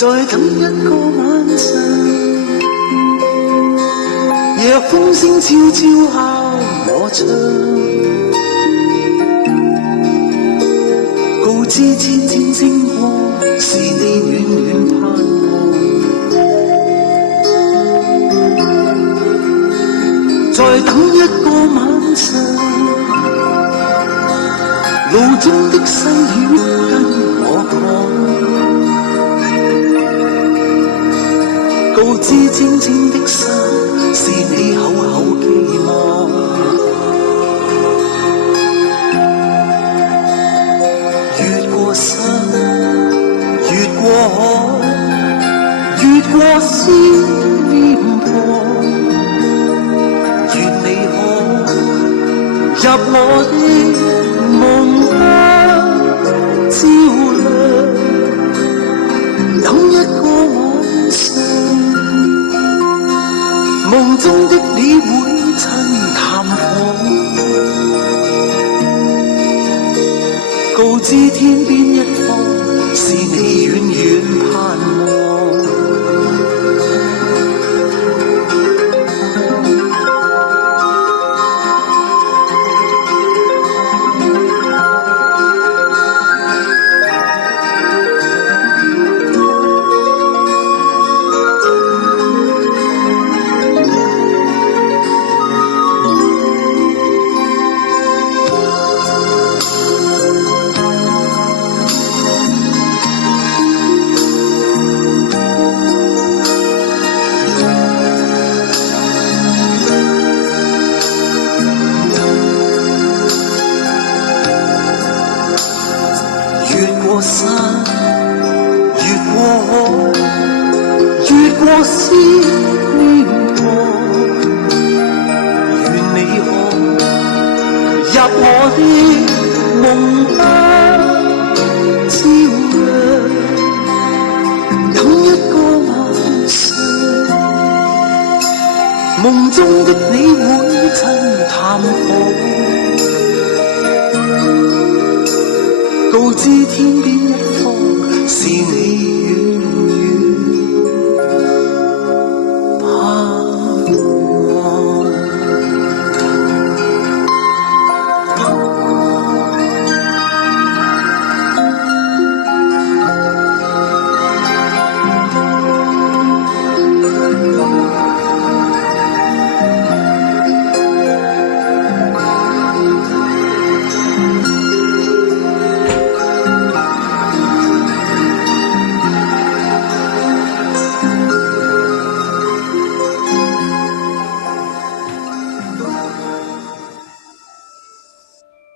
再等一個晚上，夜風聲悄悄敲我窗，告知千千星光是你暖暖盼望。再等一個晚上，路中的細雨跟我講，告知青青的心是你厚厚期望。越過山，越過海，越過思念旁，願你可入我的夢間照亮。等一個晚上，夢中的你會親探訪，告知天邊一方是你遠遠盼望。越過山，越過海，越過思念旁，願你可入我的夢間照亮。等一個晚上，夢中的你會親探訪，告知天邊一